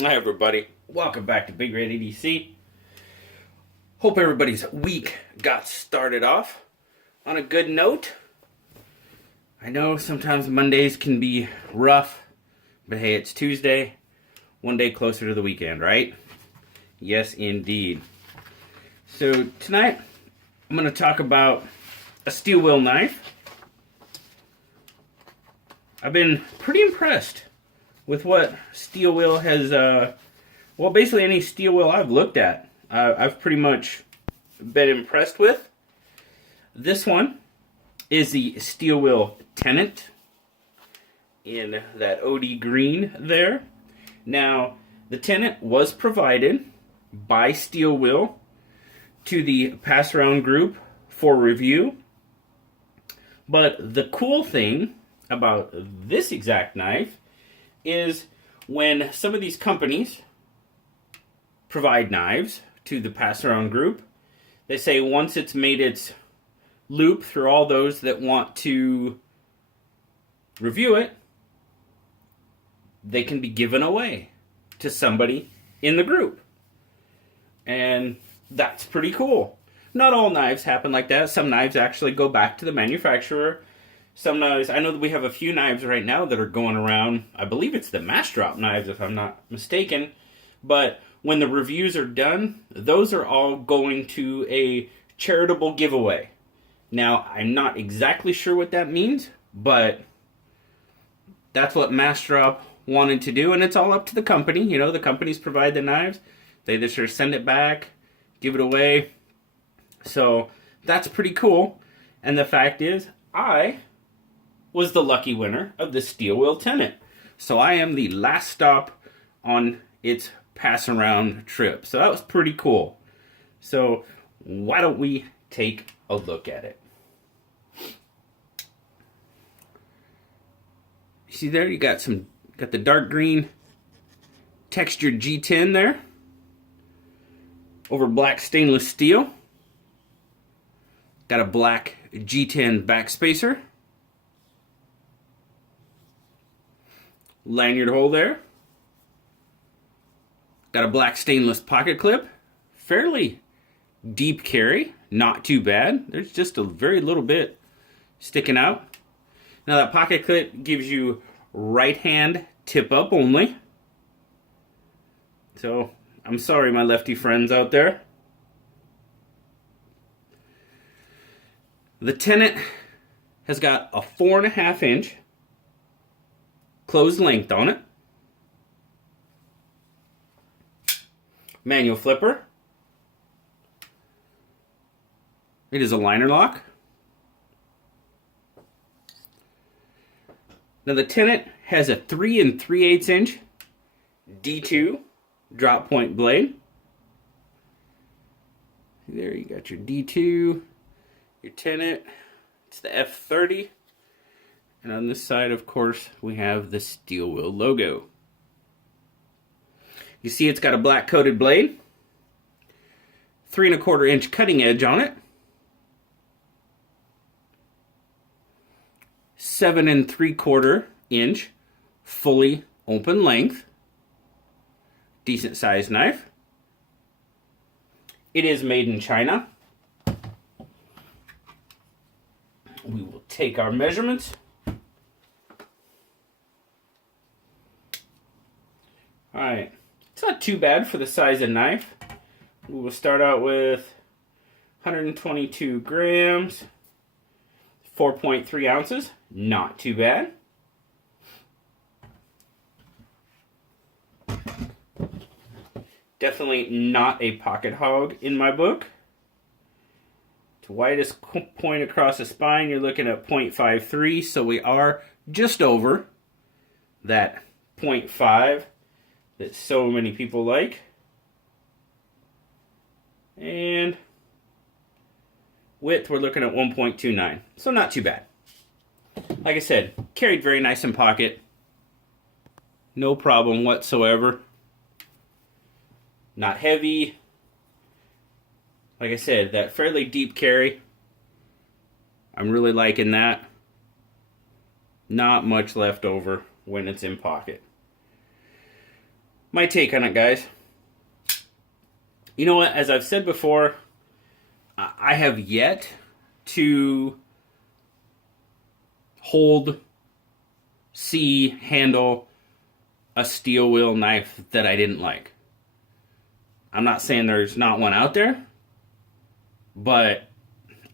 Hi everybody, welcome back to Big Red EDC. Hope everybody's week got started off on a good note. I know sometimes Mondays can be rough, but hey, it's Tuesday, one day closer to the weekend, right? Yes, indeed. So tonight, I'm going to talk about a steel wheel knife. I've been pretty impressed with what steel wheel has, basically any steel wheel I've looked at, I've pretty much been impressed with. This one is the steel wheel Tenent in that OD green there. Now, the Tenent was provided by Steel Wheel to the pass around group for review. But the cool thing about this exact knife is when some of these companies provide knives to the pass around group, they say once it's made its loop through all those that want to review it, they can be given away to somebody in the group. And that's pretty cool. Not all knives happen like that. Some knives actually go back to the manufacturer. Some knives, I know that we have a few knives right now that are going around. I believe it's the mass drop knives, if I'm not mistaken. But when the reviews are done, those are all going to a charitable giveaway. Now, I'm not exactly sure what that means, but that's what mass drop wanted to do, and it's all up to the company. You know, the companies provide the knives. They just sort of send it back, give it away. So that's pretty cool. And the fact is, I was the lucky winner of the Steel Wheel Tenant. So I am the last stop on its pass around trip. So that was pretty cool. So why don't we take a look at it? See there, you got the dark green textured G10 there over black stainless steel. Got a black G10 backspacer. Lanyard hole there. Got a black stainless pocket clip. Fairly deep carry, not too bad. There's just a very little bit sticking out. Now that pocket clip gives you right hand tip up only. So I'm sorry, my lefty friends out there. The Tenant has got a 4.5 inch closed length on it. Manual flipper. It is a liner lock. Now the Tenant has a 3 3/8 inch D2 drop point blade. There you got your D2, your Tenant. It's the F30. And on this side, of course, we have the Steel Wheel logo. You see it's got a black coated blade, 3 1/4 inch cutting edge on it, 7 3/4 inch fully open length, decent sized knife. It is made in China. We will take our measurements. Alright, it's not too bad for the size of knife. We will start out with 122 grams, 4.3 ounces. Not too bad. Definitely not a pocket hog in my book. To widest point across the spine, you're looking at 0.53, so we are just over that 0.5 that so many people like. And width, we're looking at 1.29, so not too bad. Like I said, carried very nice in pocket. No problem whatsoever. Not heavy. Like I said, that fairly deep carry. I'm really liking that. Not much left over when it's in pocket. My take on it, guys. You know what? As I've said before, I have yet to hold, see, handle a steel wheel knife that I didn't like. I'm not saying there's not one out there, but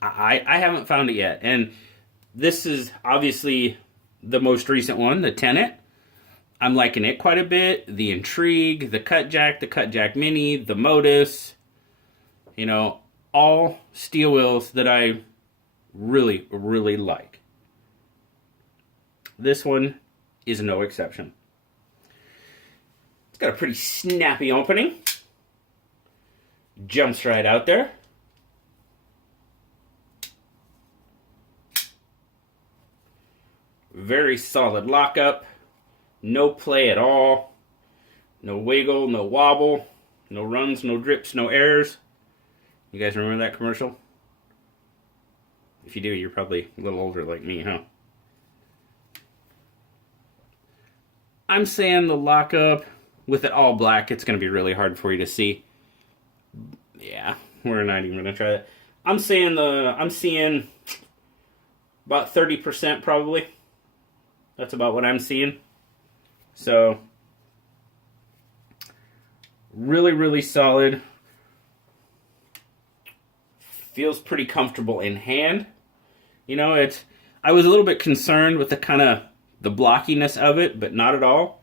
I haven't found it yet. And this is obviously the most recent one, the Tenent. I'm liking it quite a bit. The Intrigue, the Cut Jack Mini, the Modus. You know, all steel wheels that I really, really like. This one is no exception. It's got a pretty snappy opening. Jumps right out there. Very solid lockup. No play at all. No wiggle, no wobble. No runs, no drips, no errors. You guys remember that commercial? If you do, you're probably a little older like me, huh? I'm saying the lockup, with it all black, it's going to be really hard for you to see. Yeah, we're not even going to try that. I'm seeing about 30% probably. That's about what I'm seeing. So, really, really solid. Feels pretty comfortable in hand. You know, I was a little bit concerned with the kind of the blockiness of it, but not at all.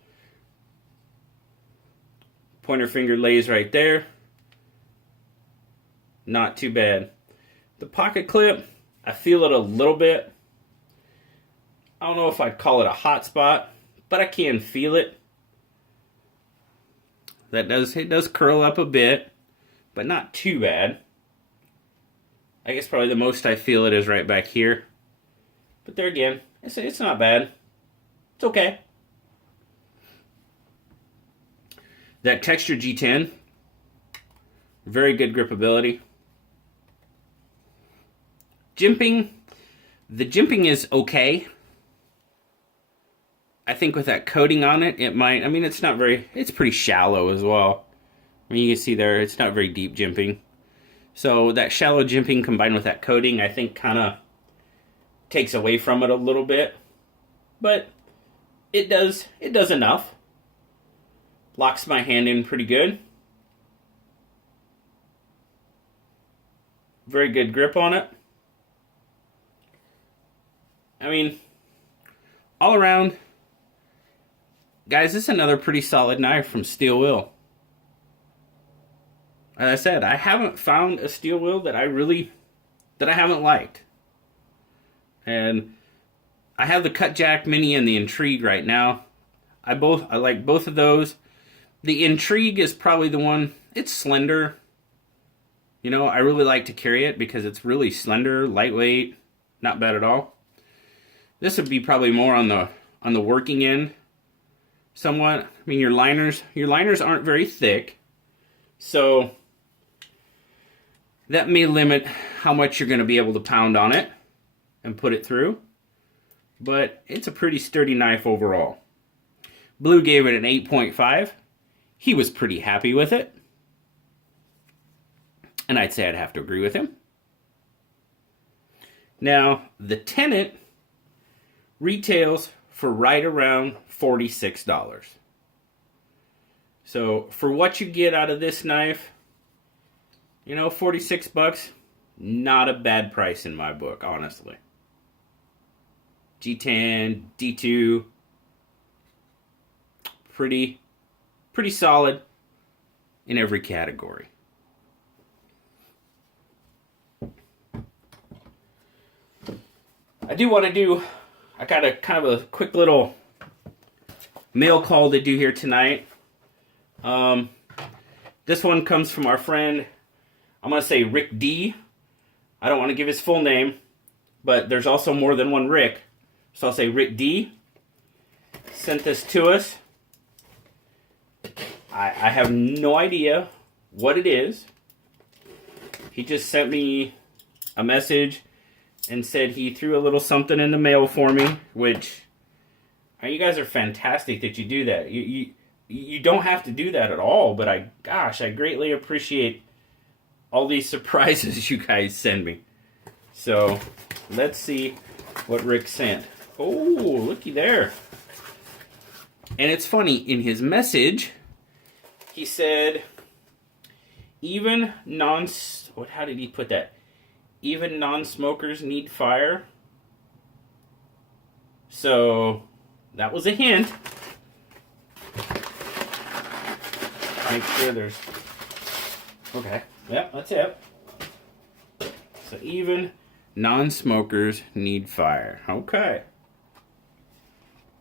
Pointer finger lays right there. Not too bad. The pocket clip, I feel it a little bit. I don't know if I'd call it a hot spot, but I can feel it. It does curl up a bit, but not too bad. I guess probably the most I feel it is right back here. But there again, it's not bad. It's okay. That Texture G10, very good gripability. Jimping, the jimping is okay. I think with that coating on it, it might, I mean, it's pretty shallow as well. I mean, you can see there, it's not very deep jimping. So that shallow jimping combined with that coating, I think kind of takes away from it a little bit. But it does enough. Locks my hand in pretty good. Very good grip on it. I mean, all around, guys, this is another pretty solid knife from Steel Wheel. As I said, I haven't found a steel wheel that I haven't liked. And I have the Cut Jack Mini and the Intrigue right now. I like both of those. The Intrigue is probably the one, it's slender. You know, I really like to carry it because it's really slender, lightweight, not bad at all. This would be probably more on the working end, somewhat. I mean, your liners aren't very thick, so that may limit how much you're going to be able to pound on it and put it through. But it's a pretty sturdy knife overall. Blue gave it an 8.5. He was pretty happy with it. And I'd say I'd have to agree with him. Now, the Tenent retails for right around $46. So, for what you get out of this knife, you know, $46, not a bad price in my book, honestly. G10, D2, pretty solid in every category. I got a kind of a quick little mail call to do here tonight. This one comes from our friend, I'm going to say Rick D. I don't want to give his full name, but there's also more than one Rick. So I'll say Rick D. sent this to us. I have no idea what it is. He just sent me a message and said he threw a little something in the mail for me, which, you guys are fantastic that you do that. you don't have to do that at all, but I greatly appreciate all these surprises you guys send me. So, let's see what Rick sent. Oh, looky there. And it's funny, in his message, he said, how did he put that? Even non-smokers need fire. So, that was a hint. Make sure there's... Okay, yep, that's it. So, even non-smokers need fire. Okay.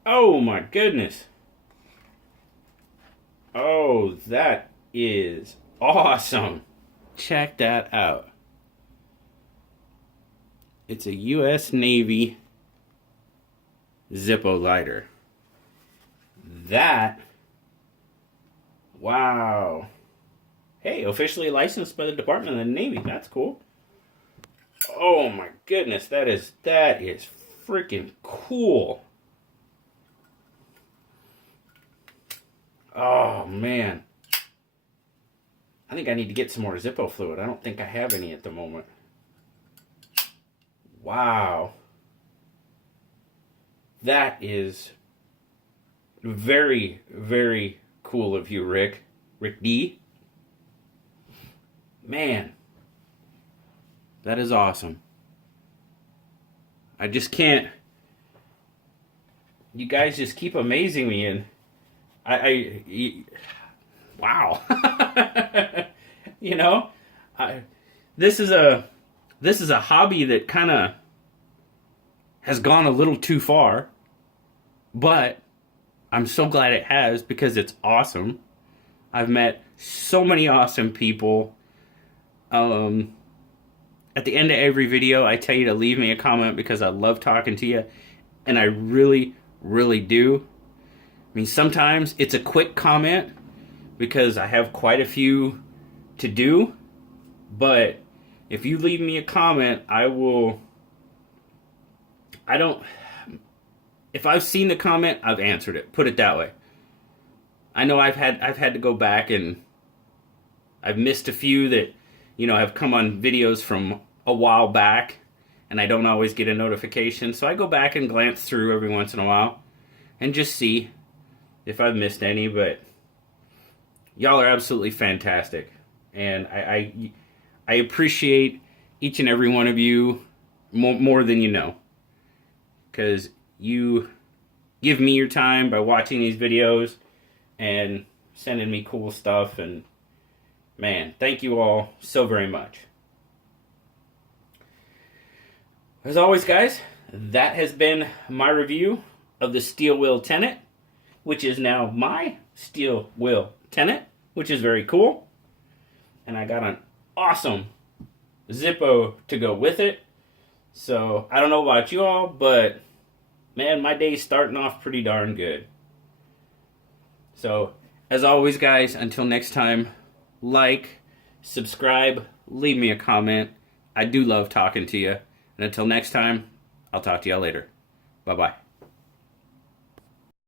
Oh my goodness. Oh, that is awesome. Check that out. It's a U.S. Navy Zippo lighter. Wow. Hey, officially licensed by the Department of the Navy. That's cool. Oh my goodness, that is freaking cool. Oh man. I think I need to get some more Zippo fluid. I don't think I have any at the moment. Wow. That is very, very cool of you, Rick. Rick D. Man. That is awesome. I just can't... You guys just keep amazing me, and wow. You know, this is a hobby that kind of has gone a little too far, but I'm so glad it has, because it's awesome. I've met so many awesome people. At the end of every video, I tell you to leave me a comment because I love talking to you, and I really, really do. I mean, sometimes it's a quick comment because I have quite a few to do, but if you leave me a comment, if I've seen the comment, I've answered it. Put it that way. I know I've had to go back, and I've missed a few that, you know, have come on videos from a while back, and I don't always get a notification, so I go back and glance through every once in a while and just see if I've missed any. But y'all are absolutely fantastic, and I appreciate each and every one of you more than you know, because you give me your time by watching these videos and sending me cool stuff, and man, thank you all so very much. As always, guys, that has been my review of the Steel Wheel Tenant, which is now my Steel Wheel Tenant, which is very cool. And I got an awesome Zippo to go with it. So, I don't know about you all, but man, my day's starting off pretty darn good. So, as always, guys, until next time, like, subscribe, leave me a comment. I do love talking to you. And until next time, I'll talk to y'all later. Bye-bye.